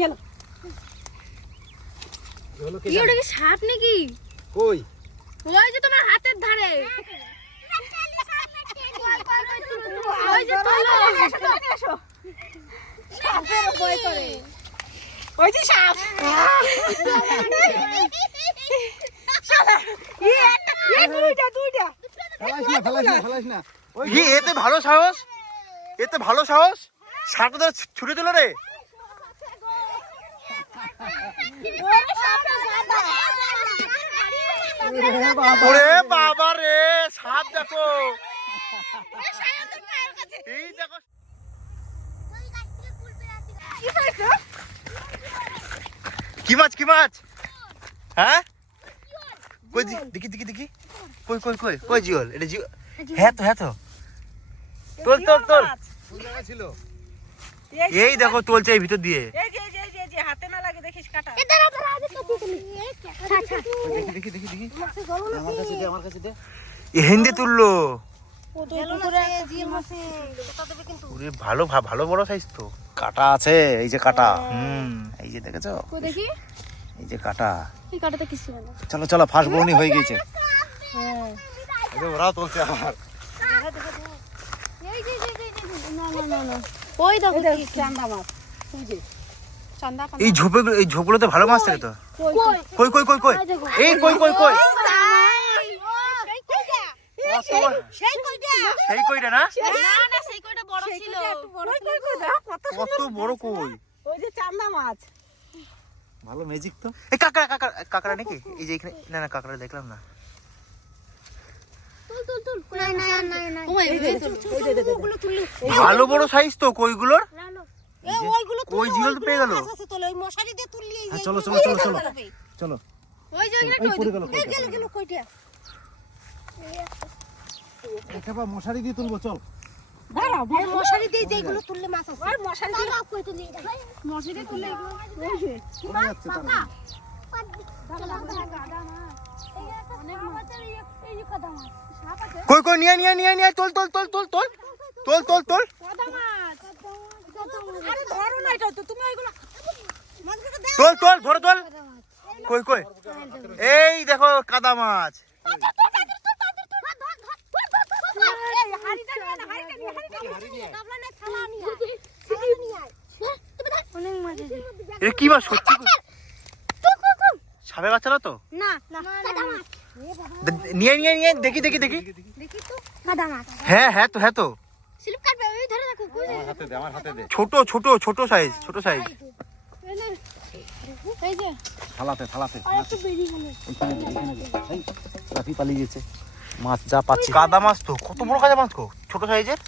গেল ওটা কি সাপ নাকি? কই ওই যে তোমার হাতের ধারে। ওই যে তোলো। সাপের ভয় করে। ওই যে সাপ দুইটা ফেলাস না এতে ভালো সাহস, এতে ভালো সাহস। সাপটা তো ছুটে দিল রে। ওরে বাবা রে, সাপ দেখো, এই দেখো। কি মাছ, কি মাছ? হ্যাঁ কই দেখি দেখি দেখি, কই কই কই কই জিওল? এটা জিওল? হ্যাঁ তো, হ্যাঁ তো। তোল তোল তোল। কোন জায়গায় ছিল? এই দেখো তোলছে এই ভিতর দিয়ে। এই যে হাতে না লাগে দেখিস কাটা। দেখি দেখি দেখি দেখি, আমার কাছে দে। এ হিন্দি তুললো। ওরে ভালো ভালো বড় সাইজ তো। কাটা আছে, এই যে কাটা। এই যে দেখেছো, দেখি এই যে কাটা। এই কাটাতে কিছু না। চলো চলো, ফার্স্ট বউনি হয়ে গেছে। হ্যাঁ ওরা তুলছে আমার। এই যে না না ওই দেখো কি চান্দা মাছ। এই যে চান্দা এই ঝোপগুলোতে ভালো মাছ থাকে তো। কই কই কই কই কই, এই কই কই কই, সেই কইটা সেই কইটা না? না সেই কইটা বড় ছিল। কত বড় কই। ওই যে চান্দা মাছ। ভালো ম্যাজিক তো। এই কাকড়া কাকড়া কাকড়া নাকি? এই যে এখানে, না না কাকড়া দেখলাম না। তুল না ওই ওগুলো তুললি ভালো বড় সাইজ তো কইগুলোর। এ ওইগুলো ওই জিওল তো পেয়ে গেল। আছে তোলে ওই মশারি দিয়ে তুললি। এই যে চলো চলো চলো চলো চলো। ওই যে ওইখানে পড়ে গেল গেল কইটা। একেবারে মশারি দিয়ে তুলবো, চল। দাঁড়াও এই মশারি দিয়ে যেগুলো তুললে মাছ আছে। আর মশারি দিয়ে দাঁড়াও কই তুলি মশারি দিয়ে তুললে এগুলো এই যে পড়ে যাচ্ছে তাহলে। কই কই নিয়ে নিয়ে নিয়ে নিয়ে, তোল তোল তোল তোল তোল তোল তোল তোল। কদা মাছ। আরে ধরো না, এটা তো তুমি ওইগুলো মাছগুলো দাও। তোল তোল ধরে তোল। কই কই, এই দেখো কাদা মাছ। এটা কি মাছ সত্যি? সাপের বাচ্চা না তো? না না কাদা মাছ নিয়ে নিয়ে নিয়ে দেখি দেখি দেখি। দেখি তো কাদা মাছ। হ্যাঁ হ্যাঁ তো, হ্যাঁ তো। স্লিপ কাটবে ওই ধরে রাখো। আমার হাতে দে, আমার হাতে দে। ছোট ছোট ছোট সাইজ, ছোট সাইজ। এই যে থালাতে থালাতে। আর একটু বেরিয়ে গেল। এই রাফি পালিয়ে গেছে। মাছ যা পাচ্ছি। কাদা মাছ তো, কত বড় কাদা মাছ গো, ছোট সাইজের।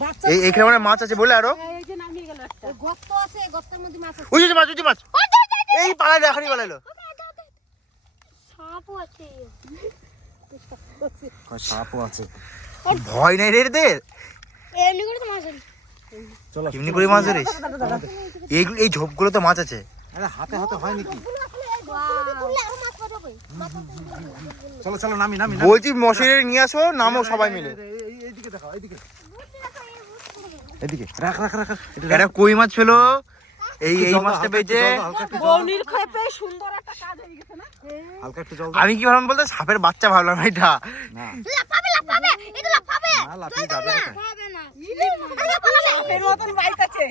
বাচ্চা এই এইখানে মানে মাছ আছে বলে আরো। এই যে নামিয়ে গেল একটা। গর্ত আছে, গর্তের মধ্যে মাছ আছে। ওই যে মাছ, ওই যে মাছ। এই পালাইলো, এখনই পালাইলো। সাপও আছে। সাপও আছে। ভয় নাই রে এদের। এমনি করে তো মাছ আছে। চলো এমনি করে মাছ ধরিস? এইগুলো, এই ঝোপগুলো তো মাছ আছে। আরে হাতে হাতে হয় নাকি? তুললে আরো মাছ পাঠাবে। চলো চলো, নামি নামি। বলছি মশারি নিয়ে আসো, নামো সবাই মিলে। এইদিকে দেখাও, এইদিকে এদিকে রাখ রাখ রাখ। এটা কই মাছ ছিল, এই এই মাছটা পেয়েছে। বৌনির খেপে সুন্দর একটা কাজ হয়ে গেছে না? হালকা একটু জল আমি কি ভাবলাম বলতে, সাপের বাচ্চা ভাবলাম এটা। না লাফাবে এটা লাফাবে। না, লাফিয়ে যাবে কোথায়? হবে না। সাপের মতন বাইক আছে।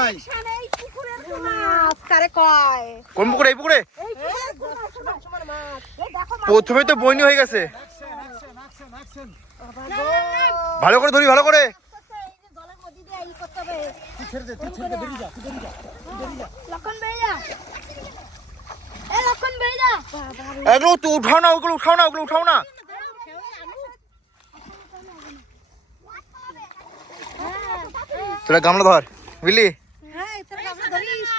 ওই এই পুকুরের মাছ কারে কয়? কোন পুকুরে? এই পুকুরে এই পুকুরের সমান সমান মাছ। এই দেখো মাছ। প্রথমে তো বইনি হয়ে গেছে। ভালো করে ধরি, ভালো করে। এই যে জলের মধ্যে দিয়ে ই করতে হবে। ছেড়ে দে, তুই ছেড়ে দে, বেরিয়ে যা, তুই বেরিয়ে যা। লক্ষণ বেরিয়ে যা। এই লক্ষণ বেরিয়ে যা। এগুলো তো উঠাও না, ওগুলো উঠাও না, ওগুলো উঠাও না। তোরা গামলা ধর, বুঝলি? হ্যাঁ, তোর কাছে ধরিস।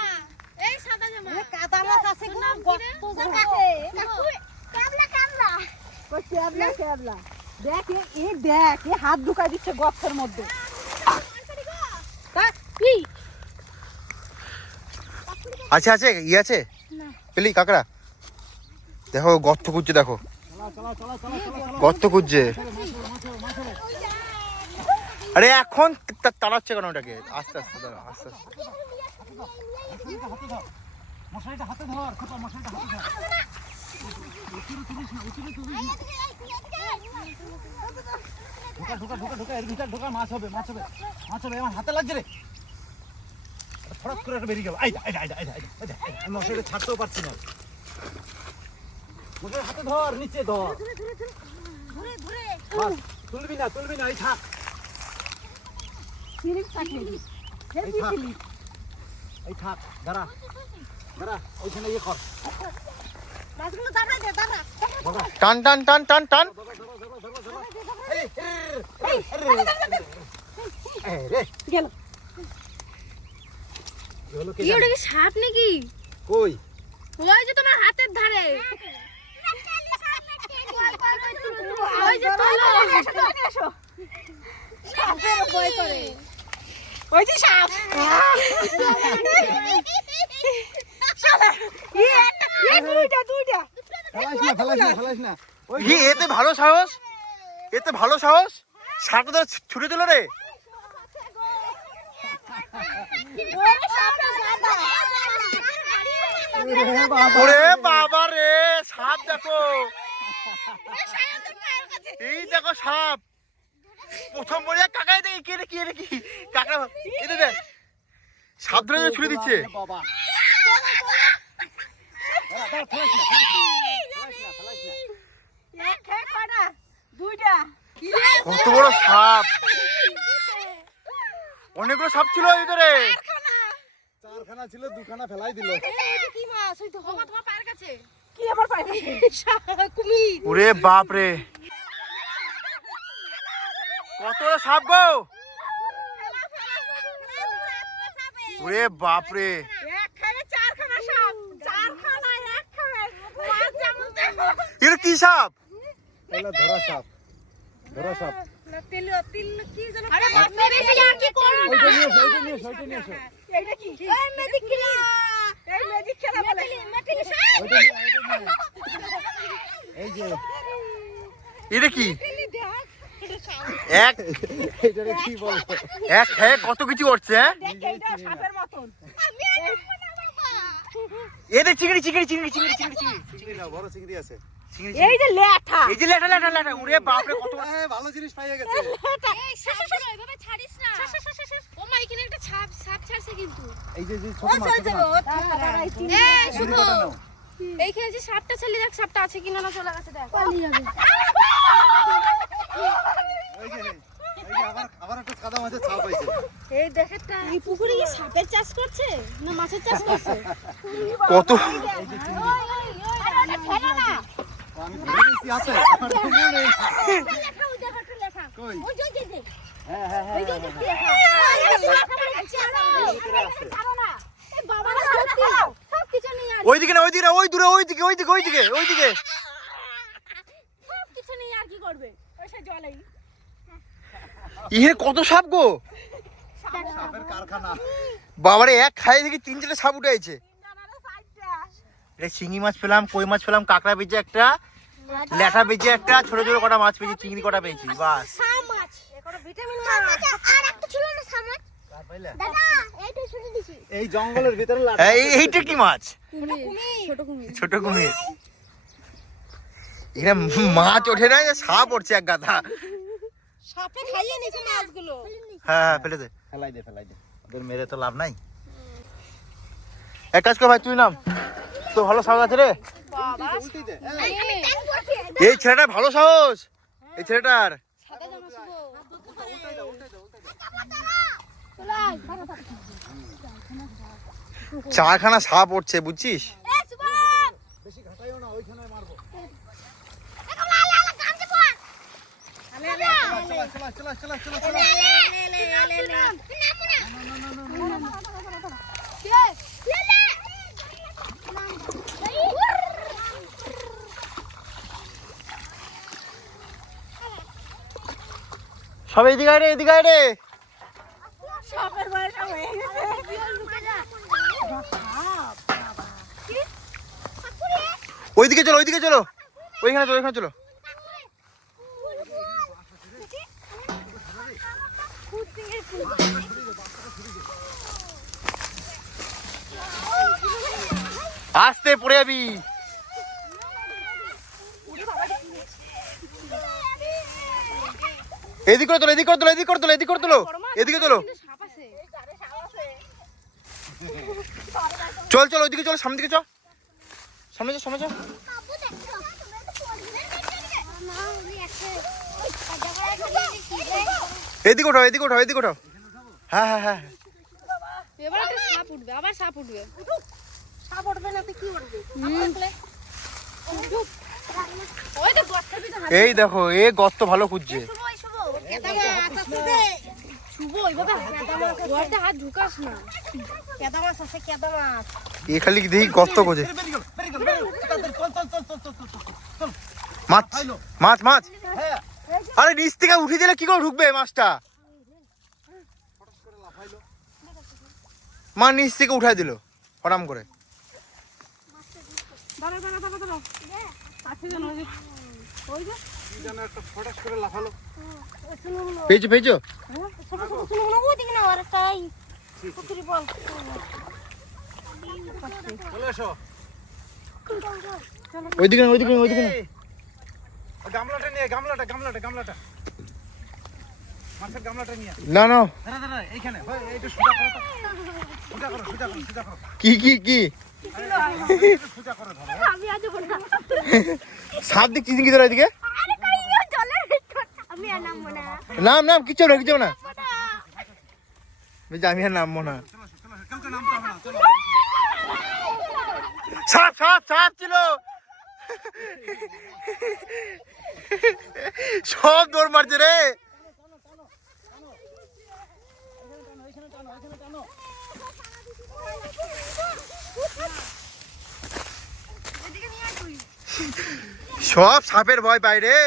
এই সাদা জামা। কাদা মাছ আছে না গর্ত জায়গাতে। কামলা। ওই ক্যাবলা ক্যাবলা। দেখ এ দেখ, এ হাত ঢুকাই দিচ্ছে গর্তের মধ্যে। কি? আছে আছে, ই আছে, পেলি কাকড়া। দেখো গর্ত খুঁজছে, দেখো গর্ত খুঁজছে। আরে এখন তাড়াচ্ছে কেন ওটাকে? আস্তে আস্তে দাঁড়া, আস্তে আস্তে। মশারিটা হাতে ধর, খোপা মশারিটা হাতে ধর। ঢোকা এর ভিতর ঢোকা, মাছ হবে আমার হাতে লাগছে রে। ফড়ক করে বেরিয়ে গেল। আইডা আমি মশারিটা ছাড়তেও পারছি না। মশারি হাতে ধর, নিচে ধর, তুলবি না, এই থাক। এই থাক, দাঁড়া ওইখানে ইয়ে কর। মাছগুলো দাঁড়ায় দে, দাঁড়া। টান টান টান টান টান। গেল। কি ওটা কি সাপ নাকি? কই ওই যে তোমার হাতের ধারে। ওই যে তোলো। সাপের ভয় করে। ওই যে সাপ। দুইটা। ফেলাইস না। ওই এতে ভালো সাহস, সাপটা ধরে ছুটে দিল রে। ওরে বাবা রে, সাপ দেখো, এই দেখো সাপ। প্রথম বলে কাকাই দেখি কি কাকা, এটা দেখ সাপ ধরে ছুড়ে দিচ্ছে। বাবা কত বড় সাপ, অনেকগুলো সাপ ছিল ভিতরে। চারখানা ছিল, দুখানা ফেলাই দিল। কি মাছ? ওই তো তোমার পায়ের কাছে। কি আমার পায়ে? কুমির। ওরে বাপ রে, কত বড় সাপ গো। ওরে বাপ রে, চারখানা সাপ। এটা কি সাপ? এগুলো ধরা সাপ। তিল কি যেন? আরে মারতে বেশি আর কি করো না। ওইটা নিয়ে এসো। এইটা কি? এই ম্যাজিক খেলা। বলে। ওইটা নিয়ে। এই যে এটা কি? এটারে কি বলবো? কত কিছু করছে। হ্যাঁ, এইটা সাপের মতন। এটা চিংড়ি। চিংড়ি না, বড় চিংড়ি আছে। এই যে লেঠা। এই যে লেটা। ওরে বাপ রে, কত বড়। ভালো জিনিস পাইয়া গেছে। এই সাপগুলো এভাবে ছাড়িস না। ও মা, এখানে একটা সাপ ছাড়ছে কিন্তু। এই যে ছোট মাছ, ছোট মাছ। এই শুধু কটা নাও? এইখানে যে সাপটা ছাড়লি, দেখ সাপটা আছে কিনা না, চলে গেছে দেখ। এই যে আবার একটা কাদা মাছের ছাপ হয়েছে। এই দেখেটা। এই পুকুরে কি সাপের চাষ করছে না মাছের চাষ করছে? কত ফেলো না। আমি ধরে নিয়েছি হাতে। আমার তো মনে নেই। কই? হ্যাঁ। ওই যে লেখা। ভিতরে আছে। এই বাবারা সত্যি সব কিছু নিয়ে আর ওইদিকে না, ওই দূরে, ওইদিকে। সব কিছু নিয়ে আর কি করবে? ওই সে জলেই। ইহে কত সাপ গো। সাপের কারখানা। বাবারে, এক খাই থেকে 3-4টা সাপ উঠে আছে। এটা চিংড়ি মাছ পেলাম, কই মাছ পেলাম, কাঁকড়া পেয়েছে একটা, ল্যাঠা পেয়েছে একটা, ছোট কটা মাছ পেয়েছি, চিংড়ি কটা পেয়েছি, বাস। সাপ মাছ। এখানে ভিটামিন মাছ। আর একটা ছিল না সাপ মাছ। দাদা, এইটা ছুটে দিছি। এই জঙ্গলের ভিতরে এইটা কি মাছ? ছোট কুমির। এখানে মাছ ওঠে না, সাপ উঠছে এক গাদা। সাপে খাইয়ে নিছে মাছগুলো। হ্যাঁ, ফেলে দে। ফেলাই দে। ওদের মেরে তো লাভ নাই। এক কাজ কর ভাই, তুই নাম, তো ভালো সাহস আছে রে। উল্টি দে। আমি ট্যাঙ্ক করছি। এই ছেলেটার ভালো সাহস, এই ছেলেটার। চারখানা সাপ উঠছে, বুঝছিস? বেশি ঘাটাইও না, ওইখানে মারবো। চলা। সব এদিকে আয় রে। সাপের বয়স হয়ে গেছে। ওইদিকে চলো ওইদিকে চলো, ওইখানে চলো ওইখানে চলো। আস্তে পড়ে যাবি। এদিকে করে তোলো, এদিকে করে তোলো, এদিকে করে তোলো, এদিকে করে তোলো, এদিকে তোলো। চল চল ওইদিকে চল, সামনে দিকে চল, সামনে চল, সামনে চল। এদিকে ওঠাও, এদিকে ওঠাও, এদিকে ওঠাও। হ্যাঁ হ্যাঁ হ্যাঁ। এবার একটা সাপ উঠবে, আবার সাপ উঠবে। সাপ উঠবে না তো কি উঠবে? ওই দেখ গর্তের ভিতরে হাত। এই দেখো এ গর্ত ভালো খুঁজছে। কেদা মাছ আছে রে। শুভ ওইভাবে গর্তে হাত ঢুকাস না। কেদা মাছ আছে, কেদা মাছ। এ খালি দেখি গর্ত খোঁজে। মাছ মাছ মাছ। আরে নিচ থেকে উঠে দিলে কি করে ঢুকবে মাছটা? মা নিচ থেকে উঠাই দিল হঠাম করে। দাঁড়া দাঁড়া দাঁড়া দাঁড়া। আছে যেন ওই যে কি যেন একটা ফটাস করে লাফালো। পেয়েছো পেয়েছো? ছোট ছোট শুনো ওইদিকে না আর তাই পুকুরি বল। চলে এসো। ওইদিকে না, ওইদিকে না, ওইদিকে না। গামলাটা নিয়ে, গামলাটা গামলাটা গামলাটা মাছের গামলাটা নিয়ে। না না দাঁড়া দাঁড়া এইখানে এইটা সোজা করো তো, সোজা করো সোজা করো সোজা করো, কি কি কি সোজা করো ধরো। আমি আজ বলবো না। সাপ দিক চিচিং কি ধরে এদিকে? আরে কই চলে আমি আর নামবো না। নাম নাম কিচ্ছু না কিচ্ছু না। আমি আর নামবো না। চলো চলো কাউকে নামতে হবে না, চলো। সাপ সাপ সাপ ছিল, সব দৌড় মারছে রে। সব সাপের ভয় পায় রে,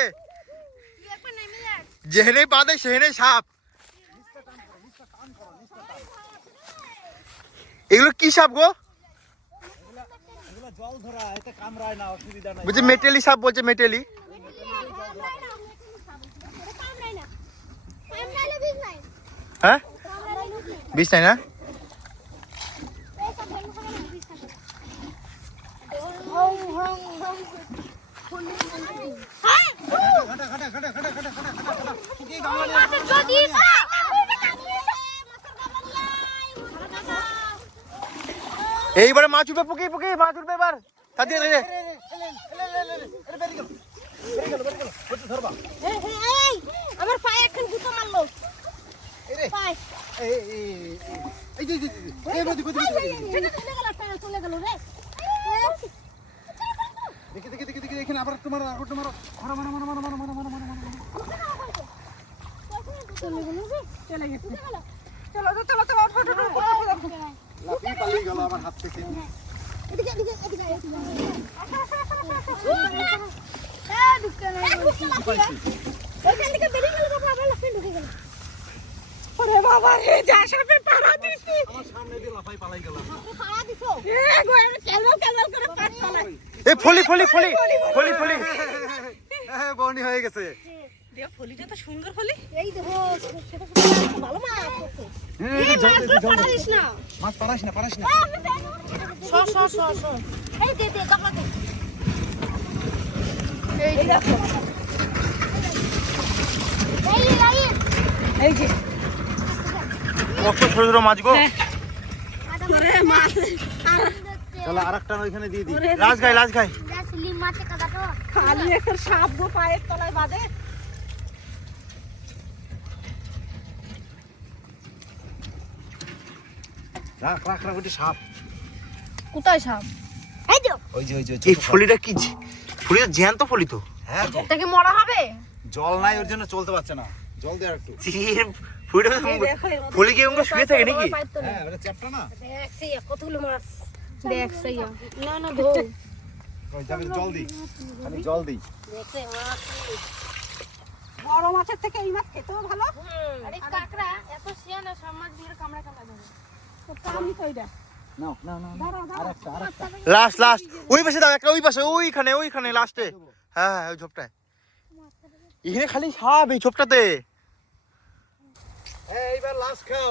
যেখানে বাঁধে সেখানে সাপ। এগুলো কি সাপ গো? এগুলো জল ধরা, এতে কামড়ায় না, অসুবিধা নাই। বলছে মেটেলি সাপ, বলছে মেটেলি। হ্যাঁ বিষ নাই না? ঘাটা ঘাটা ঘাটা ঘাটা ঘাটা ঘাটা ঘাটা কি গামলা নিয়ে। এইবারে মাছ উঠবে, পুকি পুকি মাছ উঠবে এবার। তাড়াতাড়ি রে। আমার পায়ে এখন গুতো মারলো। পায়ে এই যে এই বদি বদি চলে গেল রে। দেখি দেখি দেখি দেখি এখানে আবার তোমার আগুন মারো, মারো মারো মারো মারো মারো মারো মারো মারো। চলে গেল রে। চলে গেছে। চলো তো চলো তো ওঠো ওঠো। লাফিয়ে পালিয়ে গেল আমার হাত থেকে। এদিকে এদিকে এদিকে এদিকে। ওইখান থেকে বেরিয়ে গেল বাবা, আবার লাফিয়ে ঢুকে গেল। ওরে বাবা রে, যা সাপে পাড়া দিছি। আমার সামনে দিয়ে লাফাই পালাই গেল। পাড়া দিছো? এ গো আমি কেমন কেমন করে পাট পালাই। এই ফলি ফলি ফলি ফলি ফলি। হ্যাঁ বনি হয়ে গেছে। দেখ ফলিটা তো সুন্দর ফলি। এই দেখো সেটা ভালো মাছ আছে। এই মাছ পাড়া দিস না। মাছ পারাস না পারাস না। এই দে দে কাপড় দে। এই দেখো। এই যে কত ছোট ছোট মাছ গো। ওরে মাছ। চলো আরেকটা ওইখানে দিয়ে দিই। লাজ গাই লাজ গাই। খালি একটা সাপ গো পায়ের তলায় বাঁধে। রাখ রাখ রাখ, ওইটা সাপ। কোথায় সাপ? এই যে ওই যে এই ফলিটা কি? ফলিটা জ্যান্ত ফলি তো। হ্যাঁ গো, তাকে মরা হবে? জল নাই ওর জন্য চলতে পারছে না, জল দে একটু। ফলিটা ফলি কি এমন শুয়ে থাকে নাকি? হ্যাঁ ওটা চ্যাপটা না। দেখ সেই কতগুলো মাছ। দেখ সেই না না ধো। ওই যাবে জল দিই, খালি জল দিই। দেখ সেই মাছ। বড় মাছের থেকে এই মাছ খেতেও ভালো। আরে কাকড়া এত শিয়ানা সব মাছ দিয়ে কামড়া কামড়া ধরে। তো আমি কইরা নাও নাও নাও আরেকটা লাস্ট লাস্ট ওই পাশে দাও, একটা ওই পাশে, ওইখানে লাস্টে। হ্যাঁ হ্যাঁ, ওই ঝোপটায়। এখানে খালি সাপ এই ঝোপটাতে। এইবার লাস্ট খাও,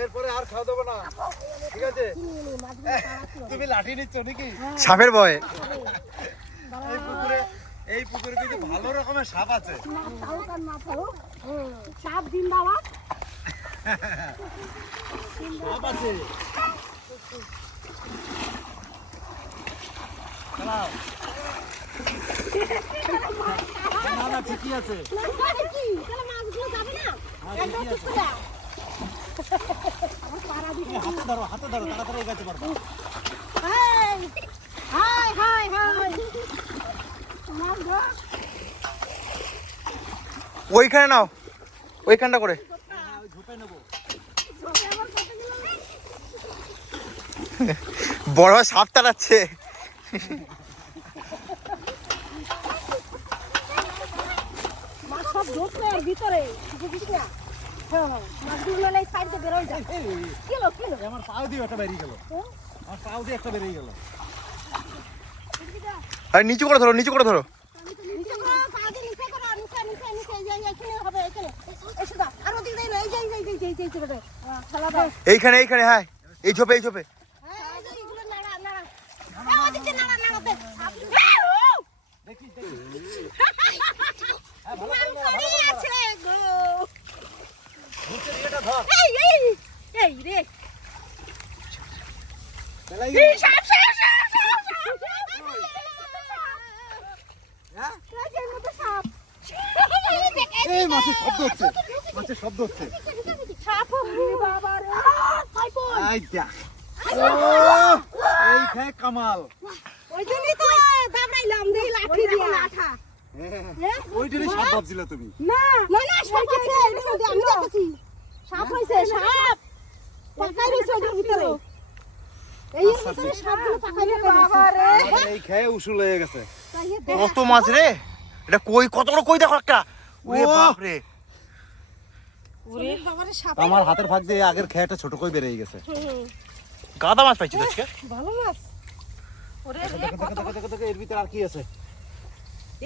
এরপরে আর খাওয়া দেবো না, ঠিক আছে? তুমি লাঠি নিচ্ছ নাকি? সাপের ভয়ে। এই পুকুরে কিন্তু ভালো রকমের সাপ আছে। সাপ দিন বাবা। সাপ আছে। চালাও। না না ঠিকই আছে। কি তাহলে মাছগুলো যাবে না? একদম ঠিক করে দাও। আমার পাড়া দিকে হাতে ধরো তাড়াতাড়ি এগাতে পারবে। হাই হাই হাই হাই মাছ ধর। ওইখানে নাও, ওইখানটা করে। ওই ঝোপে নেবো। ঝোপে আবার কত গেল রে? বড় সাপ তাড়াচ্ছে। মাছ সব ঢুকছে এর ভিতরে, বুঝিস না? হ্যাঁ, মাছগুলো এই সাইড দিয়ে বেরোয় যায়। Kilo kilo. আমার পাও দিয়ে একটা বেরিয়ে গেল। আমার পাও দিয়ে একটা বেরিয়ে গেল। আর নিচু করে ধরো, নিচু করে ধরো। নিচে করো, পা দিয়ে নিচে করো, নিচে, এইখানে হবে, এইখানে। এসে দাও, আর ওদিকে যাই না, এই যে, খেলা দাও। এইখানে হ্যাঁ, এই ঝোপে। হ্যাঁ, এই যে এগুলো নাড়া, নাড়া। ওদিকে নাড়া, নাড়াতে। দেখি মাংসড়ি আছে গো। নিচে এটা ধর। এই রে। বেলাই এই সাপ। হ্যাঁ? কাজের মতো সাপ। এই মাছের শব্দ হচ্ছে। সাপ বাবা রে। সাইপন। এই দেখ। এই খায় কামাল। ওই জন্যই তো দাবড়াইলাম দেই লাঠি দিয়ে লাঠা। ওইটারই সাপ ভাবছিল তুমি। না সাপ আছে, এটা সত্যি আমি দেখেছি। সাপ হইছে, সাপ। পাকাই রইছে ওর ভিতরে। এই ভিতরে সাপগুলো পাকাই রইছে বাবা রে। এই খেয়ে উসুল হয়ে গেছে। কত মাছ রে এটা, কত বড় কই দেখো একটা। ওরে ও! বাপ রে। ওরে বাবা রে সাপ। আমার হাতের ফাঁক দিয়ে আগের খেয়াটা ছোট কই বেরিয়ে গেছে। গাদা মাছ পাইছি তো আজকে। ভালো মাছ। ওরে দেখো এর ভিতরে আর কি আছে?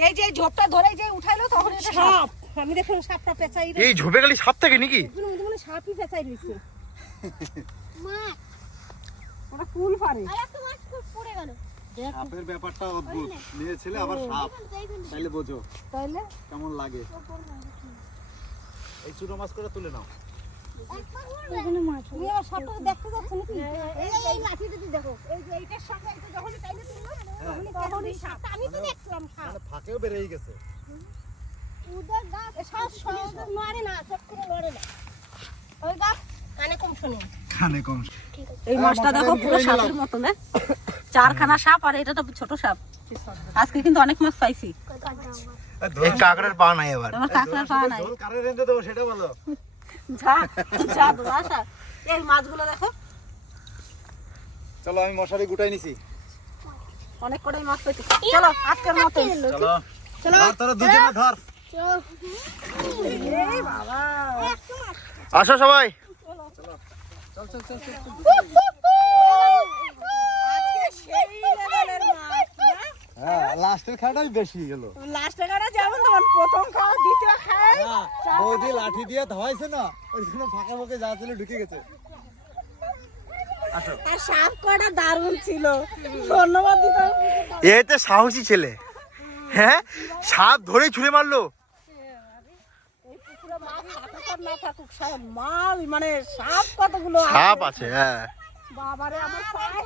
এই যে ঝোপটা ধরে যে উঠাইলো তখন এটা সাপ। আমি দেখুন সাপটা পেঁচাই রে। এই ঝোপে গেলি সাপ থাকে নাকি? মানে সাপই পেঁচাই রইছে। মা ওটা কুল পারে। আর একটা মাছ পড়ে গেল। সাপের ব্যাপারটা অদ্ভুত। মেয়ে ছেলে আবার সাপ। তাইলে বোঝো তাইলে কেমন লাগে। এই ছোট মাছ করে তুলে নাও। এখানে মাছ। তুমি আবার সাপটা দেখতে যাচ্ছ নাকি? এই লাঠিটা দেখো। এই যে এইটার সঙ্গে এটা যখন টাইলে তুললো তখনই সাপ। আমি তো দেখলাম সাপ। মানে ফাঁকেও বেরিয়ে গেছে। উদর গাছ সাপ সহজে নড়ে না, চট করে নড়ে না। ওই গাছ কানে কম শোনে। খানে কম। এই মাছটা দেখো পুরো সাপের মতো না, চারখানা সাপ আর এটা তো ছোট সাপ। আজকে কিন্তু অনেক মাছ পাইছি। এই কাঁকড়ার পা নাই এবার। তোমার কাঁকড়া পাওয়া নাই। জল কারে রেঁধে দেবো সেটা বলো। যা দোয়াশা। এই মাছগুলো দেখো চলো আমি মশারি গুটাই নিছি। অনেক কটাই মাছ পাইছি। চলো আজকের মতো চলো ধর, তোরা দুজনে ধর। এই বাবা। আসো সবাই। আজকে সেই লেভেলের মাছ না? হ্যাঁ লাস্টের খাটাই বেশি গেল। লাস্টে কাটা যেমন তখন প্রথম খাও দ্বিতীয় খাই। বৌদি লাঠি দিয়ে ধোয়াইছে না, ওই জন্য ফাঁকা ফাঁকে যা ছিল ঢুকে গেছে। আসো। আর সাপ কটা দারুণ ছিল, ধন্যবাদ দিতাম। এতে সাহসী ছেলে। হ্যাঁ, সাপ ধরে ছুঁড়ে মারলো। এই পুকুরে মাছ থাকুক আর না থাকুক মাল মানে সাপ কতগুলো সাপ আছে হ্যাঁ। বাবারে আমার পায়ে